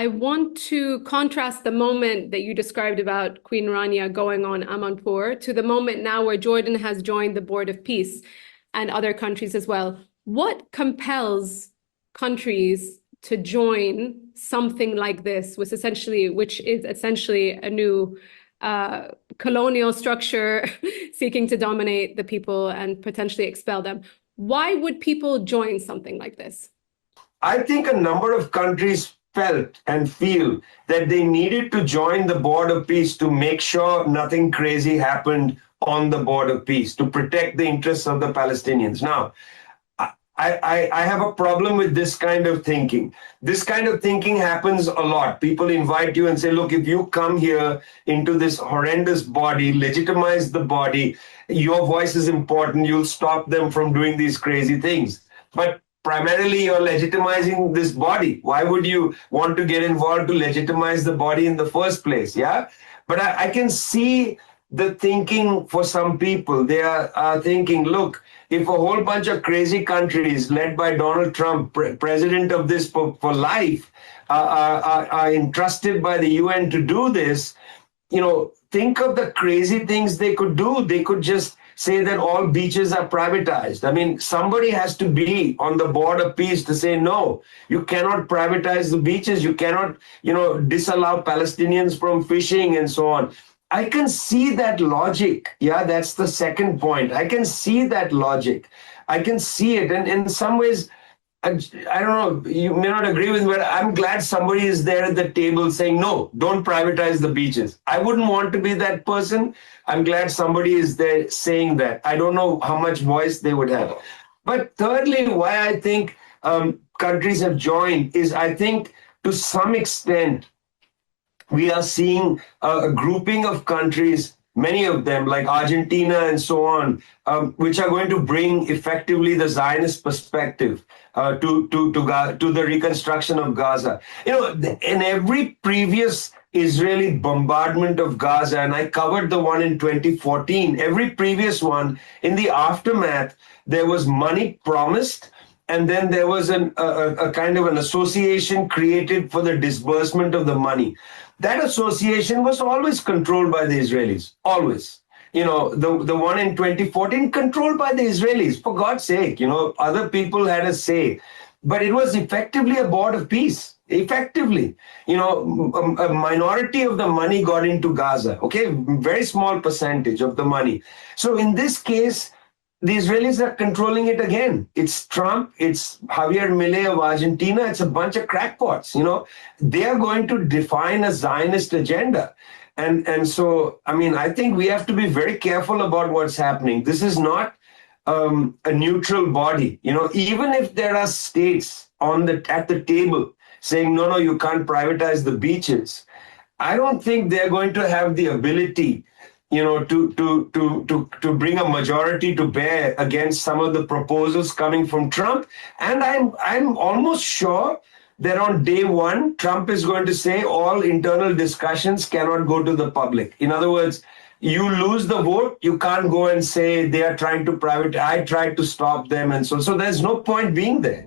I want to contrast the moment that you described about Queen Rania going on Amanpour to the moment now where Jordan has joined the Board of Peace and other countries as well. What compels countries to join something like this, which is essentially a new colonial structure seeking to dominate the people and potentially expel them? Why would people join something like this? I think a number of countries felt and feel that they needed to join the Board of Peace to make sure nothing crazy happened on the Board of Peace, to protect the interests of the Palestinians. Now, I have a problem with this kind of thinking. This kind of thinking happens a lot. People invite you and say, look, if you come here into this horrendous body, legitimize the body, your voice is important, you'll stop them from doing these crazy things. But primarily, you're legitimizing this body. Why would you want to get involved to legitimize the body in the first place? Yeah. But I can see the thinking for some people. They are thinking, look, if a whole bunch of crazy countries led by Donald Trump, president of this for life, are entrusted by the UN to do this, think of the crazy things they could do. They could just say that all beaches are privatized. I mean, somebody has to be on the Board of Peace to say, no, you cannot privatize the beaches. You cannot, disallow Palestinians from fishing and so on. I can see that logic. Yeah, that's the second point. I can see that logic. I can see it. And in some ways, I don't know, you may not agree with me, but I'm glad somebody is there at the table saying, no, don't privatize the beaches. I wouldn't want to be that person. I'm glad somebody is there saying that. I don't know how much voice they would have. But thirdly, why I think countries have joined is, I think, to some extent, we are seeing a grouping of countries, many of them like Argentina and so on, which are going to bring effectively the Zionist perspective to the reconstruction of Gaza. In every previous Israeli bombardment of Gaza, and I covered the one in 2014, every previous one, in the aftermath, there was money promised, and then there was a kind of an association created for the disbursement of the money. That association was always controlled by the Israelis, always. The one in 2014, controlled by the Israelis, for God's sake. Other people had a say. But it was effectively a Board of Peace, effectively. A minority of the money got into Gaza, okay? Very small percentage of the money. So in this case, the Israelis are controlling it again. It's Trump, it's Javier Milei of Argentina, it's a bunch of crackpots, They are going to define a Zionist agenda. And so, I think we have to be very careful about what's happening. This is not a neutral body. Even if there are states at the table saying, no, you can't privatize the beaches, I don't think they're going to have the ability to bring a majority to bear against some of the proposals coming from Trump. And I'm almost sure that on day one, Trump is going to say all internal discussions cannot go to the public. In other words, you lose the vote, you can't go and say they are trying to privatize, I tried to stop them and so there's no point being there.